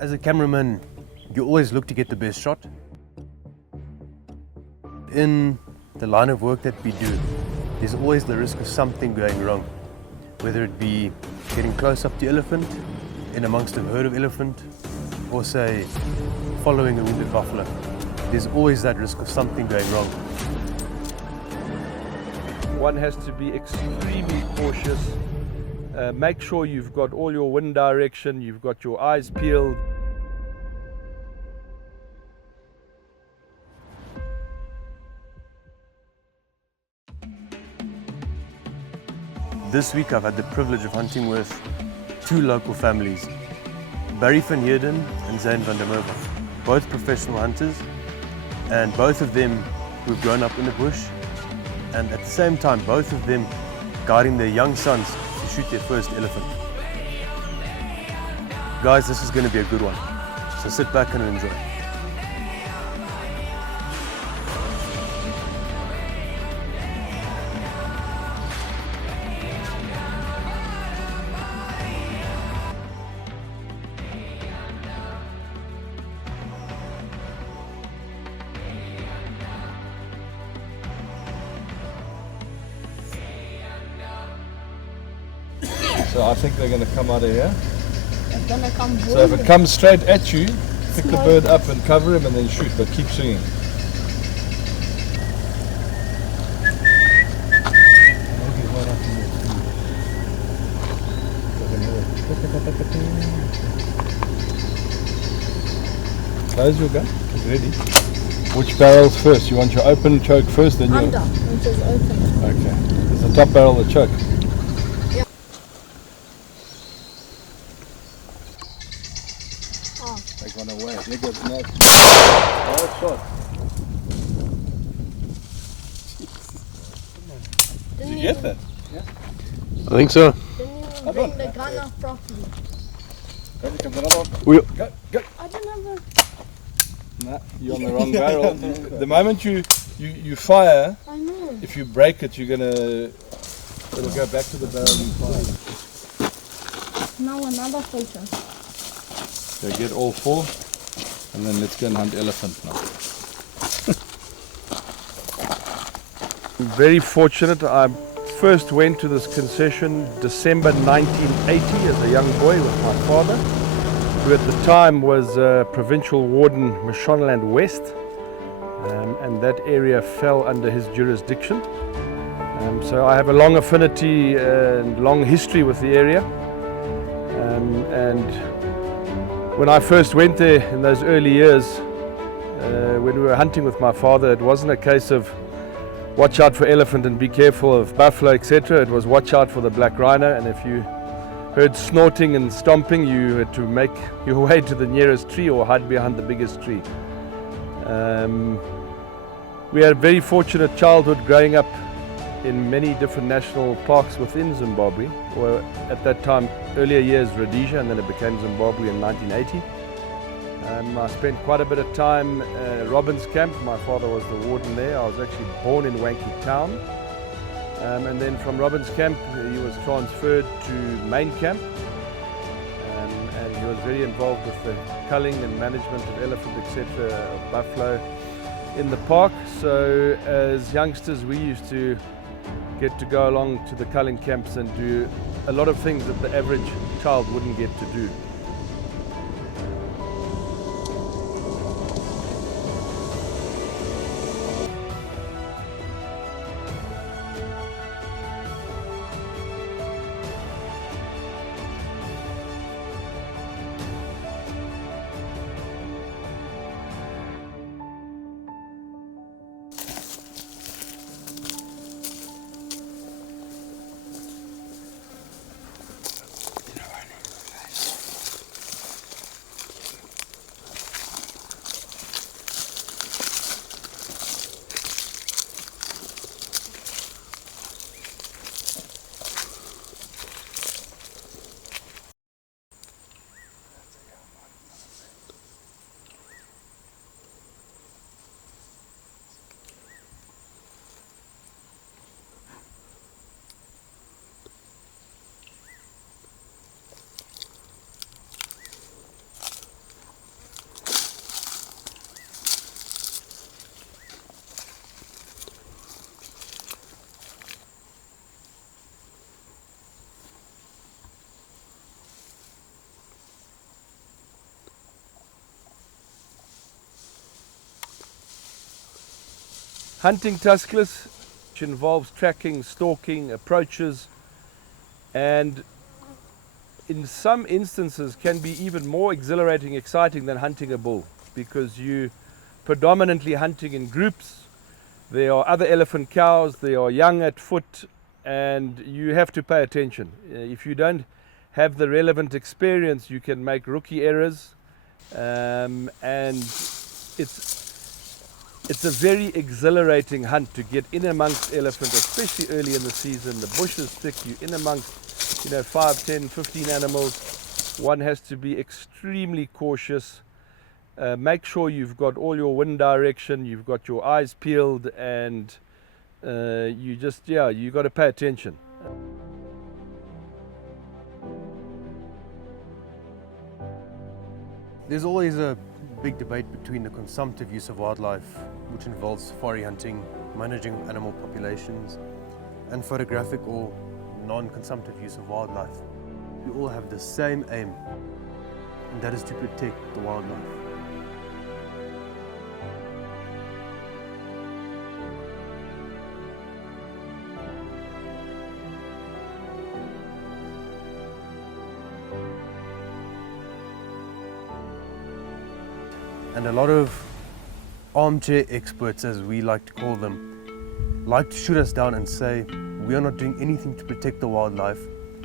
As a cameraman, you always look to get the best shot. In the line of work that we do, there's always the risk of something going wrong. Whether it be getting close up to elephant, in amongst a herd of elephant, or say, following a wounded buffalo. There's always that risk of something going wrong. One has to be extremely cautious. Make sure you've got all your wind direction, you've got your eyes peeled. This week I've had the privilege of hunting with two local families, Barry van Heerden and Zane van der Merwe, both professional hunters, and both of them who've grown up in the bush, and at the same time both of them guiding their young sons to shoot their first elephant. Guys, this is going to be a good one, so sit back and enjoy. So I think they're going to come out of here. It's gonna come So if it comes straight at you, pick the bird up and cover him and then shoot, but keep swinging. Close your gun, it's ready. Which barrels first? You want your open choke first, then your... Under, which is open. Okay. Is the top barrel the choke? Yeah. Oh. Take one away. There goes net. Well shot. Did you get that? Yeah. I think so. Didn't even bring the gun up properly. Go, here comes another one. Go. Go. I don't have a... Nah, you're on the wrong barrel. The moment you fire, I know. if you break it, it'll go back to the barrel you fired. Now another photo. So get all four, and then let's go and hunt elephant now. I'm very fortunate. I first went to this concession December 1980 as a young boy with my father, who at the time was provincial warden Mashonaland West, and that area fell under his jurisdiction. So I have a long affinity and long history with the area. And when I first went there in those early years, when we were hunting with my father, it wasn't a case of watch out for elephant and be careful of buffalo, etc. It was watch out for the black rhino, and if you heard snorting and stomping, you had to make your way to the nearest tree or hide behind the biggest tree. We had a very fortunate childhood growing up in many different national parks within Zimbabwe, or at that time, earlier years Rhodesia, and then it became Zimbabwe in 1980. I spent quite a bit of time at Robins Camp. My father was the warden there. I was actually born in Wankie Town. And then from Robins Camp, he was transferred to Main Camp. And he was very involved with the culling and management of elephant, etc., of buffalo in the park. So as youngsters, we used to get to go along to the culling camps and do a lot of things that the average child wouldn't get to do. Hunting tuskless, which involves tracking, stalking, approaches, and in some instances can be even more exhilarating, exciting than hunting a bull, because you predominantly hunting in groups. There are other elephant cows, they are young at foot, and you have to pay attention. If you don't have the relevant experience, you can make rookie errors, and it's a very exhilarating hunt to get in amongst elephant, especially early in the season. The bush is thick, you're in amongst 5, 10, 15 animals. One has to be extremely cautious. Make sure you've got all your wind direction, you've got your eyes peeled, and you got to pay attention. There's always a big debate between the consumptive use of wildlife, which involves safari hunting, managing animal populations, and photographic or non-consumptive use of wildlife. We all have the same aim, and that is to protect the wildlife. And a lot of armchair experts, as we like to call them, like to shoot us down and say we are not doing anything to protect the wildlife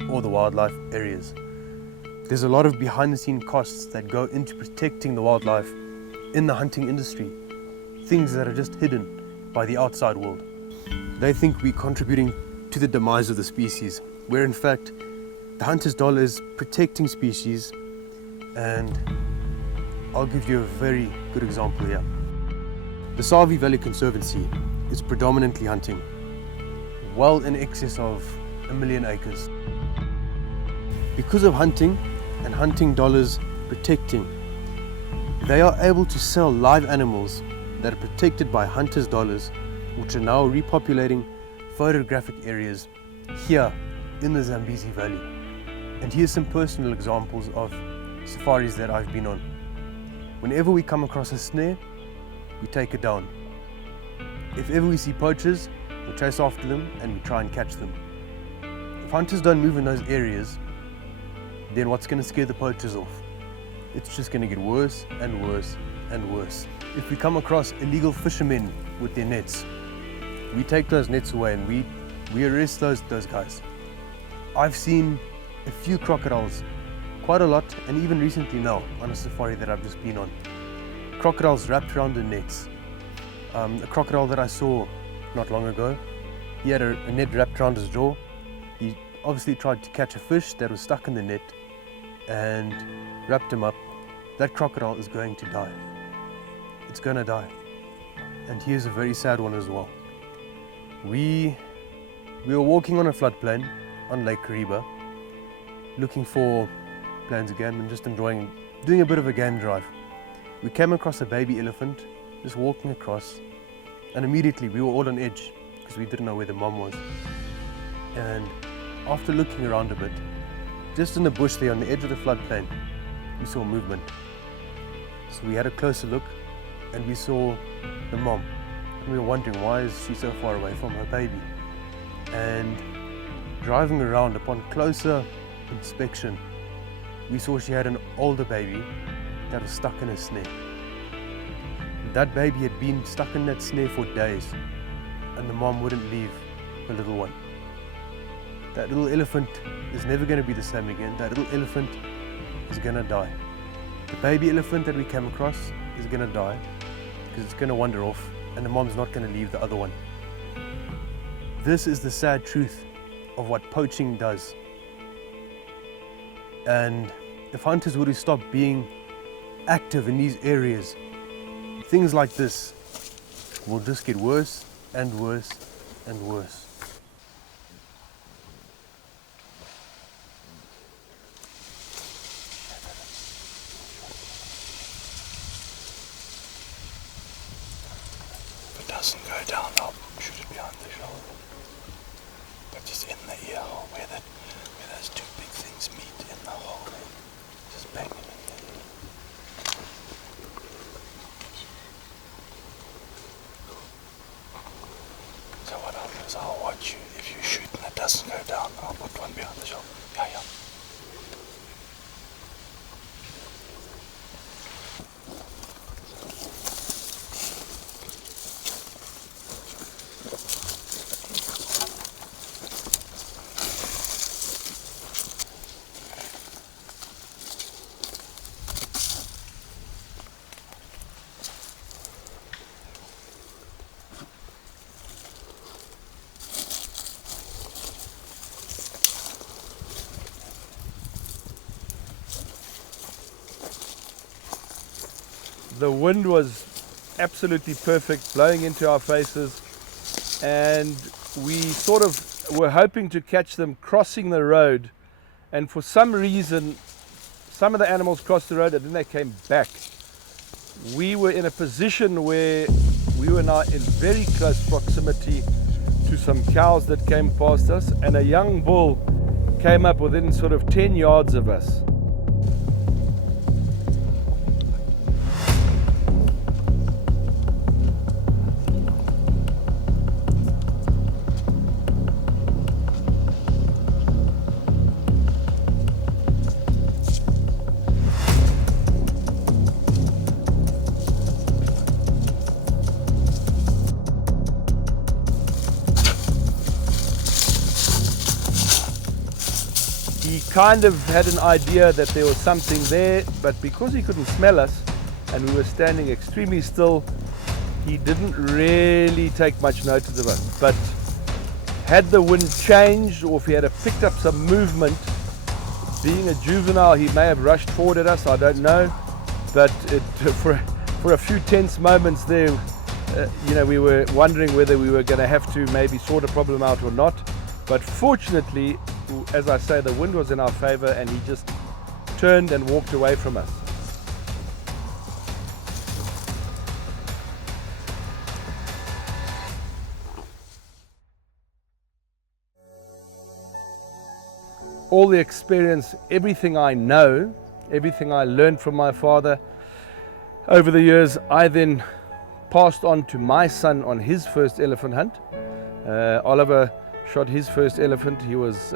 or the wildlife areas. There's a lot of behind-the-scenes costs that go into protecting the wildlife in the hunting industry, things that are just hidden by the outside world. They think we're contributing to the demise of the species, where in fact the hunter's dollar is protecting species. And I'll give you a very good example here. The Savi Valley Conservancy is predominantly hunting, well in excess of 1 million acres. Because of hunting and hunting dollars protecting, they are able to sell live animals that are protected by hunters' dollars, which are now repopulating photographic areas here in the Zambezi Valley. And here's some personal examples of safaris that I've been on. Whenever we come across a snare, we take it down. If ever we see poachers, we chase after them and we try and catch them. If hunters don't move in those areas, then what's going to scare the poachers off? It's just going to get worse and worse and worse. If we come across illegal fishermen with their nets, we take those nets away and we arrest those guys. I've seen a few crocodiles, quite a lot, and even recently now on a safari that I've just been on. Crocodiles wrapped around the nets. A crocodile that I saw not long ago, he had a net wrapped around his jaw. He obviously tried to catch a fish that was stuck in the net and wrapped him up. That crocodile is going to die. It's going to die. And here's a very sad one as well. We were walking on a floodplain on Lake Kariba, looking for plains of game and just doing a bit of a game drive. We came across a baby elephant, just walking across, and immediately we were all on edge because we didn't know where the mom was. And after looking around a bit, just in the bush there on the edge of the floodplain, we saw movement. So we had a closer look and we saw the mom. And we were wondering, why is she so far away from her baby? And driving around, upon closer inspection, we saw she had an older baby that was stuck in a snare. That baby had been stuck in that snare for days, and the mom wouldn't leave her little one. That little elephant is never going to be the same again. That little elephant is going to die. The baby elephant that we came across is going to die because it's going to wander off, and the mom's not going to leave the other one. This is the sad truth of what poaching does. And if hunters were to stop being active in these areas, things like this will just get worse and worse and worse. If it doesn't go down, I'll shoot it behind the shoulder. But just in the ear hole, where those two big things meet in the hole, just bang them in there. The wind was absolutely perfect, blowing into our faces, and we sort of were hoping to catch them crossing the road, and for some reason some of the animals crossed the road and then they came back. We were in a position where we were now in very close proximity to some cows that came past us, and a young bull came up within sort of 10 yards of us. He kind of had an idea that there was something there, but because he couldn't smell us and we were standing extremely still, he didn't really take much notice of us. But had the wind changed, or if he had picked up some movement, being a juvenile, he may have rushed forward at us, I don't know. But for a few tense moments there, we were wondering whether we were going to have to maybe sort a problem out or not. But fortunately, as I say, the wind was in our favor and he just turned and walked away from us. All the experience, everything I know, everything I learned from my father over the years, I then passed on to my son on his first elephant hunt. Oliver shot his first elephant. He was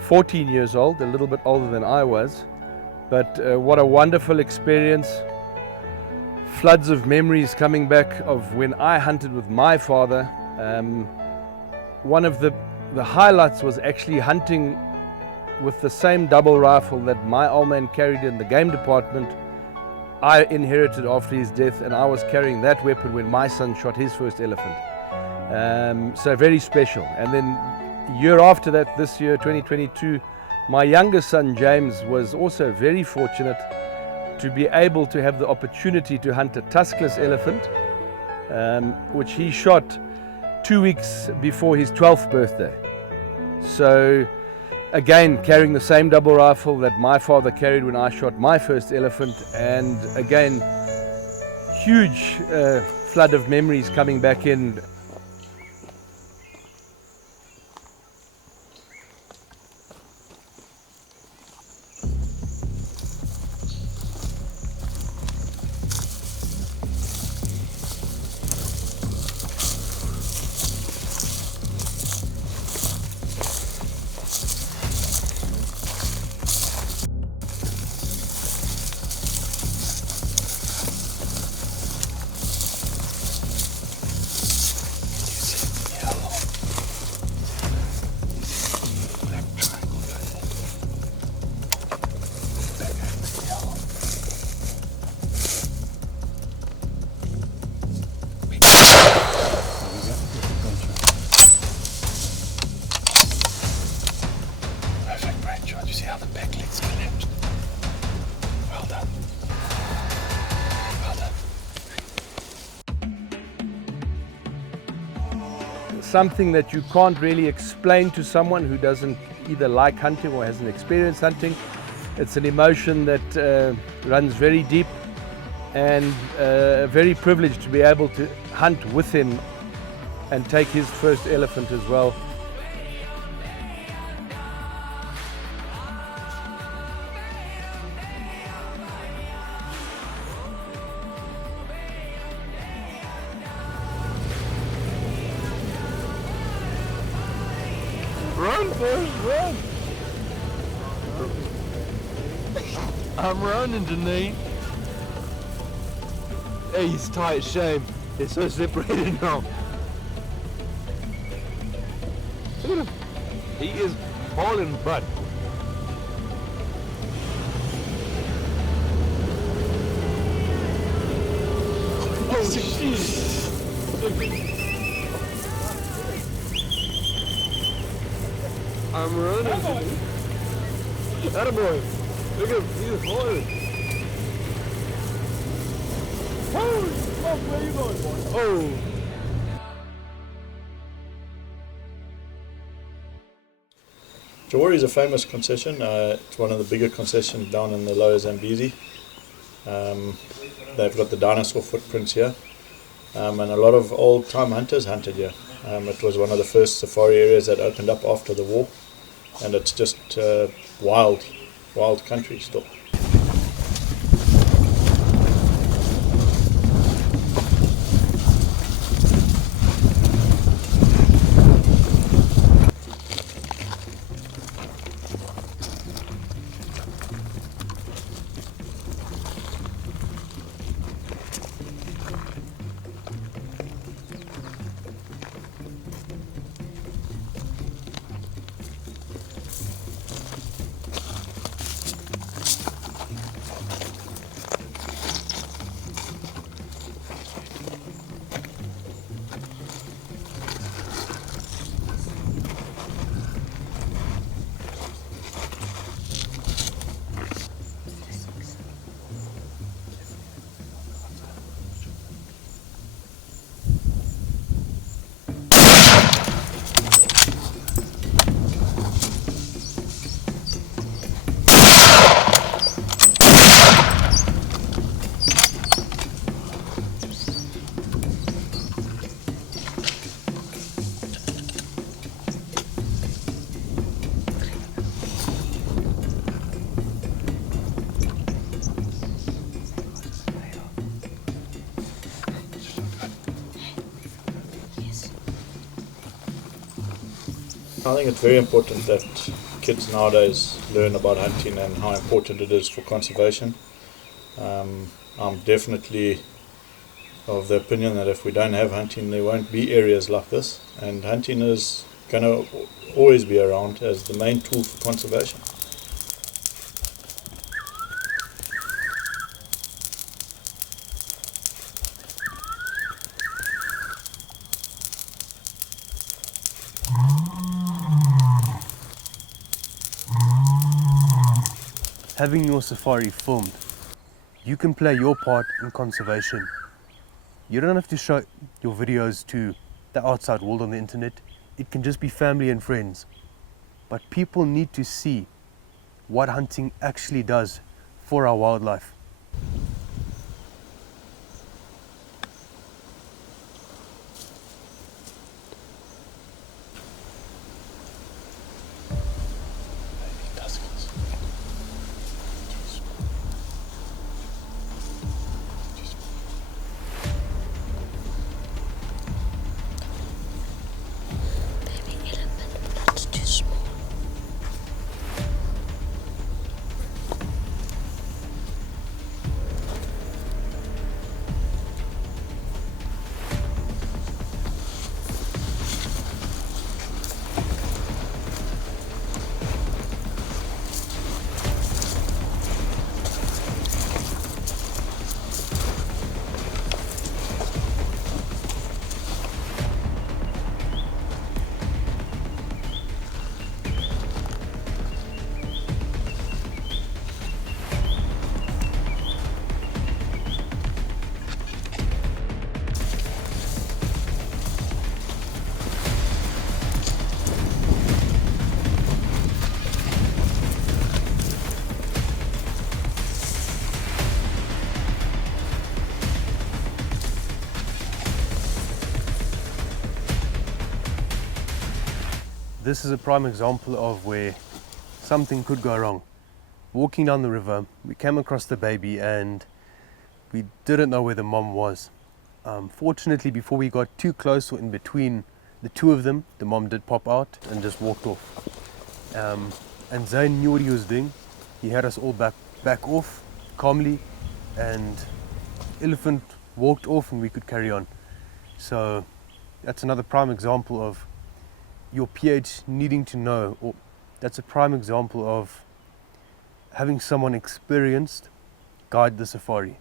14 years old, a little bit older than I was. But what a wonderful experience. Floods of memories coming back of when I hunted with my father. One of the highlights was actually hunting with the same double rifle that my old man carried in the game department. I inherited after his death, and I was carrying that weapon when my son shot his first elephant. So very special. And then year after that, this year 2022, my youngest son James was also very fortunate to be able to have the opportunity to hunt a tuskless elephant, which he shot 2 weeks before his 12th birthday. So again, carrying the same double rifle that my father carried when I shot my first elephant, and again, huge flood of memories coming back in. Something that you can't really explain to someone who doesn't either like hunting or hasn't experienced hunting. It's an emotion that runs very deep, and very privileged to be able to hunt with him and take his first elephant as well. Run, boys, run! I'm running, Denise. Hey, he's tight as shame. It's so separated now. Look at him. He is balling butt. Oh, shit. I'm running. Attaboy. Look at him. He's falling. Where you going, boy? Oh! Chewore is a famous concession. It's one of the bigger concessions down in the lower Zambezi. They've got the dinosaur footprints here, and a lot of old-time hunters hunted here. It was one of the first safari areas that opened up after the war, and it's just wild country still. I think it's very important that kids nowadays learn about hunting and how important it is for conservation. I'm definitely of the opinion that if we don't have hunting, there won't be areas like this, and hunting is going to always be around as the main tool for conservation. Having your safari filmed, you can play your part in conservation. You don't have to show your videos to the outside world on the internet. It can just be family and friends. But people need to see what hunting actually does for our wildlife. This is a prime example of where something could go wrong. Walking down the river, we came across the baby and we didn't know where the mom was. Fortunately, before we got too close or in between the two of them, the mom did pop out and just walked off. And Zane knew what he was doing. He had us all back off calmly, and elephant walked off and we could carry on. So that's another prime example of your PH needing to know, or that's a prime example of having someone experienced guide the safari.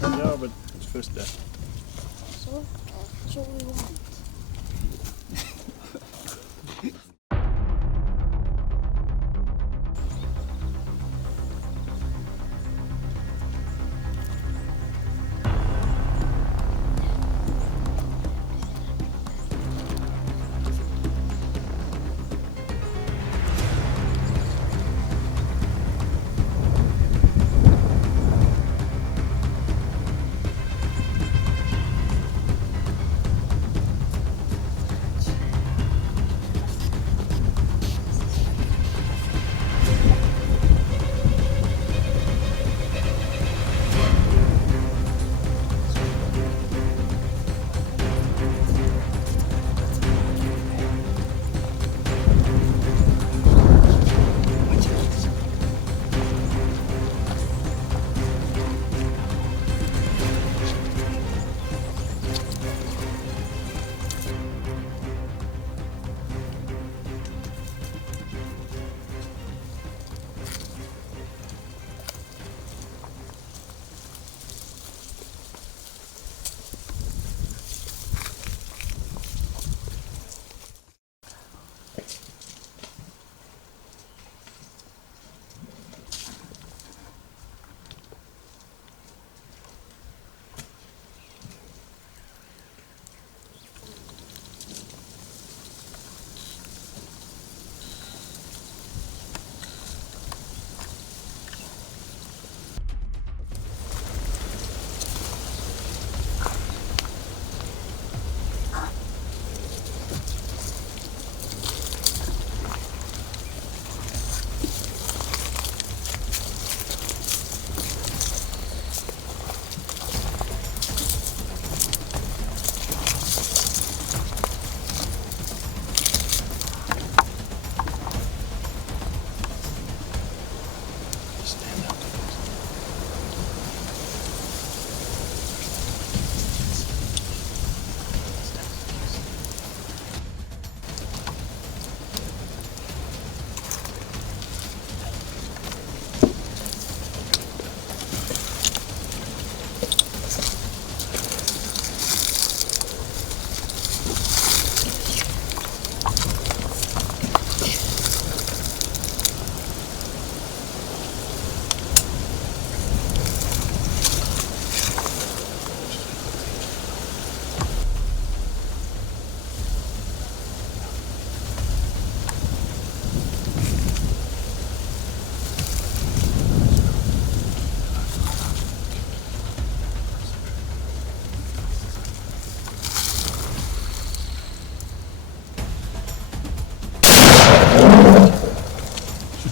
Yeah, but it's first day. So, that's what we want.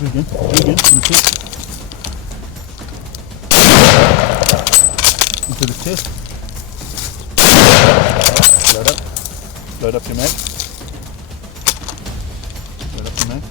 Again. Into the chest. Load up. Load up your mag. Load up your mag.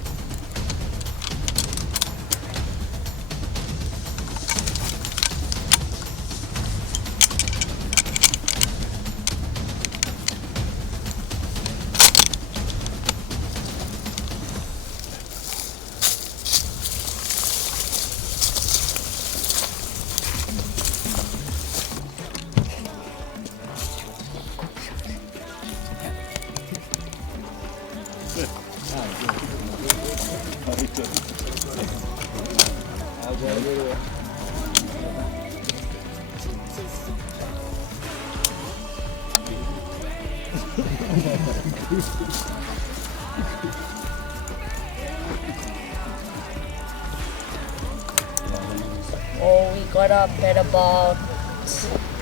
Well, we got up at about,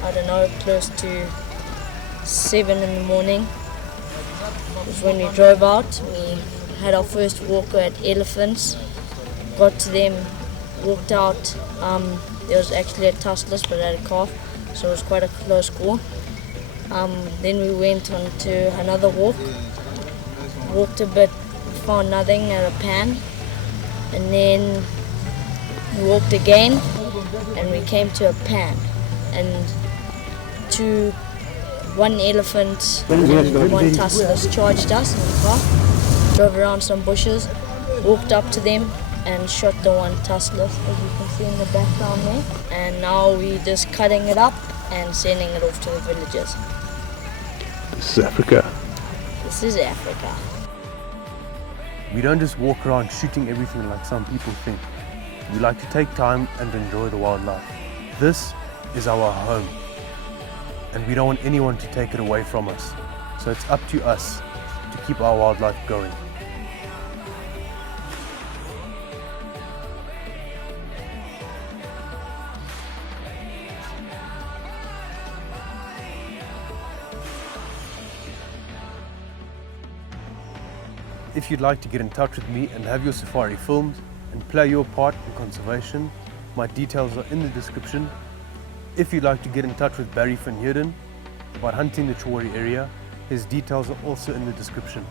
I don't know, close to 7 in the morning. It was when we drove out. We had our first walk at elephants. Got to them, walked out. There was actually a tussless, but I had a calf, so it was quite a close call. Then we went on to another walk. Walked a bit, found nothing at a pan, and then we walked again, and we came to a pan, and 2 one elephant and one tusslers charged us in the car, drove around some bushes, walked up to them and shot the one tussler, as you can see in the background there. And now we're just cutting it up and sending it off to the villagers. This is Africa. This is Africa. We don't just walk around shooting everything like some people think. We like to take time and enjoy the wildlife. This is our home, and we don't want anyone to take it away from us. So it's up to us to keep our wildlife going. If you'd like to get in touch with me and have your safari filmed and play your part in conservation, my details are in the description. If you'd like to get in touch with Barry van Heerden about hunting the Chewore area, his details are also in the description.